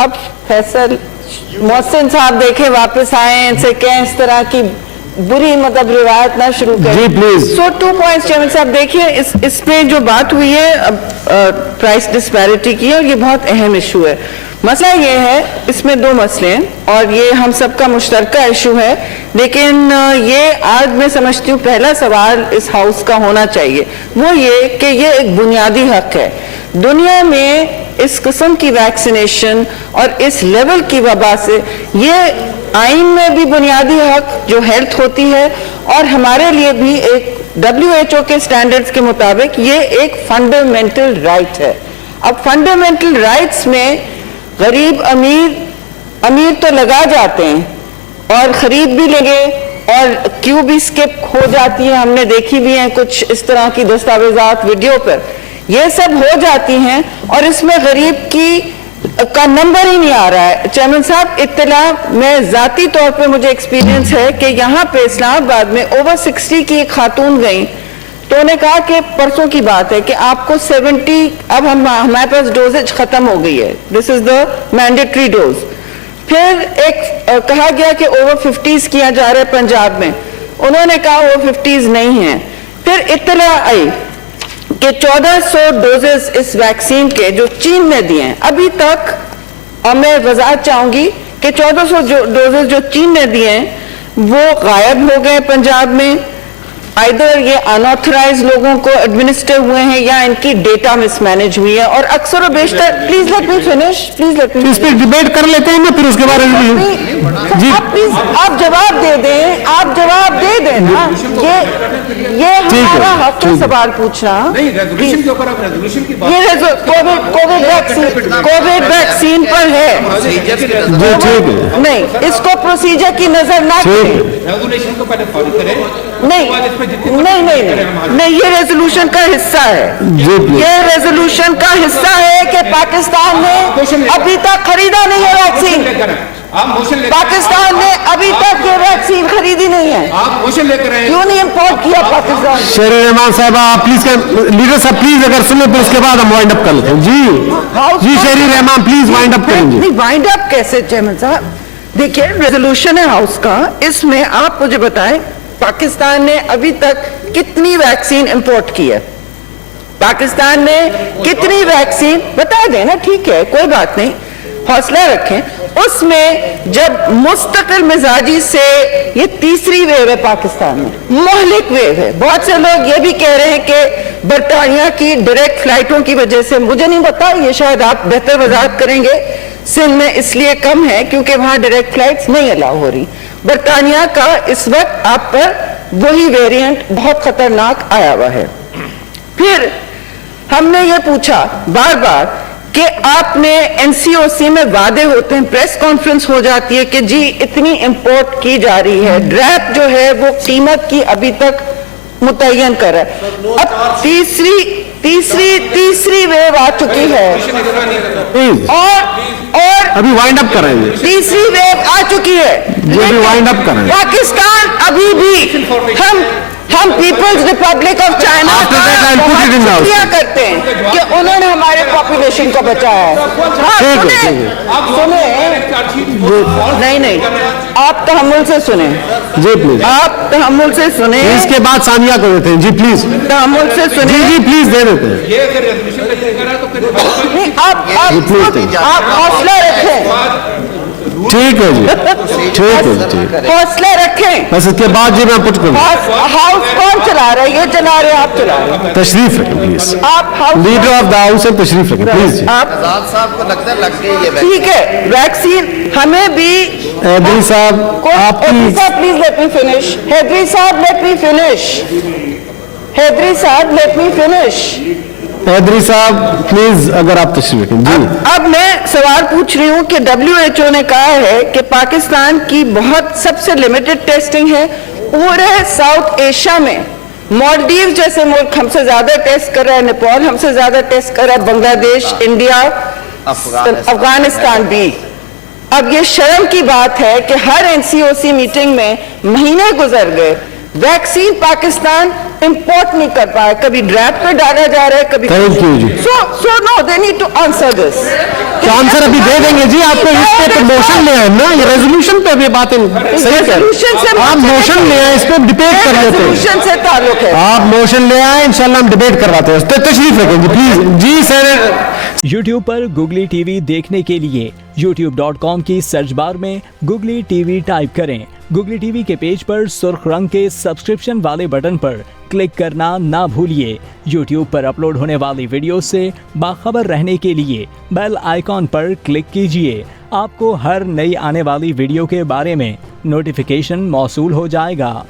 अब फैसल मोहसिन साहब देखे वापस आए, इनसे कहें इस तरह की बुरी मतलब रिवायत ना शुरू करें। जी प्लीज। सो 2 पॉइंट्स चेयरमैन साहब, देखिए इसमें जो बात हुई है प्राइस डिस्पैरिटी की, और ये बहुत अहम इशू है। मसला ये है, इसमें 2 मसले हैं और ये हम सबका मुश्तरका इशू है, लेकिन ये आज मैं समझती हूँ पहला सवाल इस हाउस का होना चाहिए, वो ये कि ये एक बुनियादी हक है। दुनिया में इस किस्म की वैक्सीनेशन और इस लेवल की वबा से, ये आइन में भी बुनियादी हक जो हेल्थ होती है और हमारे लिए भी एक WHO के स्टैंडर्ड्स के मुताबिक ये एक फंडामेंटल राइट है। अब फंडामेंटल राइट्स में गरीब अमीर तो लगा जाते हैं और खरीद भी लगे और क्यू भी स्किप हो जाती है, हमने देखी भी हैं कुछ इस तरह की दस्तावेजात वीडियो पर, ये सब हो जाती हैं और इसमें गरीब का नंबर ही नहीं आ रहा है। चेयरमैन साहब, इत्तला मैं जाती तौर पे मुझे एक्सपीरियंस है कि यहाँ पे इस्लामाबाद में ओवर 60 की एक खातून गई तो उन्हें कहा कि परसों की बात है कि आपको 70, अब हमारे पास डोजेज खत्म हो गई है, this is the mandatory dose. फिर एक कहा गया कि ओवर 50s किया जा रहा है पंजाब में, उन्होंने कहा ओवर 50s नहीं है। फिर इत्तला आई कि 1400 डोजेस इस वैक्सीन के जो चीन ने दिए हैं अभी तक, और मैं वजाहत चाहूंगी कि 1400 डोजेस जो चीन ने दिए हैं वो गायब हो गए पंजाब में, आइदर ये अनऑथराइज लोगों को एडमिनिस्टर हुए हैं या इनकी डेटा मिसमैनेज हुई है, और अक्सर और बेशतर, प्लीज लेट मी फिनिश, इस पे डिबेट कर लेते हैं ना, फिर उसके बारे में जी प्लीज आप जवाब दे दें, आप जवाब दे दें ना, ये हमारा हक है सवाल पूछना। ये कोविड वैक्सीन पर है, नहीं इसको प्रोसीजर की नजर ना नहीं, ये रेजोल्यूशन का हिस्सा है, ये रेजोल्यूशन का हिस्सा है कि पाकिस्तान ने अभी तक खरीदा नहीं है वैक्सीन, पाकिस्तान ने अभी तक ये वैक्सीन खरीदी नहीं है, आप मोशन लेकर आए, क्यों नहीं इम्पोर्ट किया पाकिस्तान? शेरी रहमान साहब आप प्लीज, लीडर साहब प्लीज अगर सुने फिर उसके बाद हम वाइंड अप कर लेते हैं। जी शेरी रहमान प्लीज वाइंड अप करेंगे। नहीं वाइंड अप कैसे चेयरमैन साहब, देखिए रेजोल्यूशन है हाउस का, इसमें आप मुझे बताएं पाकिस्तान ने अभी तक कितनी वैक्सीन इंपोर्ट की है, पाकिस्तान ने कितनी वैक्सीन बता दें ना, ठीक है कोई बात नहीं, हौसला रखें। उसमें जब मुस्तकिल मिजाजी से, ये तीसरी वेव है पाकिस्तान में, मोहलिक वेव है, बहुत से लोग ये भी कह रहे हैं कि बरतानिया की डायरेक्ट फ्लाइटों की वजह से, मुझे नहीं पता, ये शायद आप बेहतर वजाहत करेंगे, सिंध में इसलिए कम है क्योंकि वहां डायरेक्ट फ्लाइट्स नहीं अलाउ हो रही। बरतानिया का इस वक्त आप पर वही वेरिएंट बहुत खतरनाक आया हुआ है। फिर हमने ये पूछा बार बार कि आपने एनसीओसी में वादे होते हैं, प्रेस कॉन्फ्रेंस हो जाती है कि जी इतनी इंपोर्ट की जा रही है, ड्रैप जो है वो कीमत की अभी तक मुतय्यन कर है, अब तीसरी वेव आ चुकी है और अभी वाइंड अप कराएंगे, तीसरी वेव आ चुकी है, अभी वाइंड अप कराएंगे। पाकिस्तान अभी भी हम पीपल्स रिपब्लिक ऑफ चाइना शुक्रिया करते हैं कि उन्होंने हमारे पॉपुलेशन को बचाया है। सुने नहीं आप तहम्मुल से सुने जी प्लीज, आप तहम्मुल से सुने, इसके बाद सानिया को देते हैं जी प्लीज, तहम्मुल से सुने जी प्लीज दे देते हैं। नहीं आप हौसला रखें, ठीक है जी, ठीक है ठीक, हौसला रखें, बस इसके बाद जी मैं पुट करूँ। हाउस कौन चला रहा है? ये चला रहे हैं, आप चला रहे हैं, तशरीफ रखें प्लीज, आप लीडर ऑफ द हाउस है, तशरीफ रखें प्लीज जी। आप साहब को लगता है लग गई है ठीक है, वैक्सीन हमें भी, हैदरी साहब आपकी, please let me finish, Haidri साहब लेट मी फिनिश, हैदरी साहब लेट मी फिनिश, हैदरी साहब प्लीज अगर आप तशरीफ रखें जी। अब मैं सवाल पूछ रही हूँ कि WHO ने कहा है कि पाकिस्तान की बहुत सबसे लिमिटेड टेस्टिंग है पूरे साउथ एशिया में, मालदीव जैसे मुल्क हमसे ज्यादा टेस्ट कर रहा है, नेपाल हमसे ज्यादा टेस्ट कर रहा है, बांग्लादेश, इंडिया, अफगानिस्तान भी। अब ये शर्म की बात है कि हर NCOC मीटिंग में महीने गुजर गए, वैक्सीन पाकिस्तान इंपोर्ट नहीं कर पाया, कभी ड्रैप पे डाला जा रहा है, कभी Thank you ji. so no, they need to answer this. तो आंसर अभी दे देंगे जी, आपको इस पे प्रमोशन ले आए ना, ये रेजोल्यूशन पे अभी बातें सही कर, रेजोल्यूशन से आप मोशन ले आए, इस पे डिबेट कर लेते हैं, रेजोल्यूशन से ताल्लुक है। आप मोशन ले आए, इंशाल्लाह हम डिबेट करवाते हैं, तो तशरीफ रखें जी प्लीज जी सर। YouTube पर Googly TV देखने के लिए youtube.com की सर्च बार में Googly TV टाइप करें। Googly TV के पेज पर सुर्ख रंग के सब्सक्रिप्शन वाले बटन पर क्लिक करना ना भूलिए। YouTube पर अपलोड होने वाली वीडियो से बाखबर रहने के लिए बेल आइकॉन पर क्लिक कीजिए। आपको हर नई आने वाली वीडियो के बारे में नोटिफिकेशन मौसूल हो जाएगा।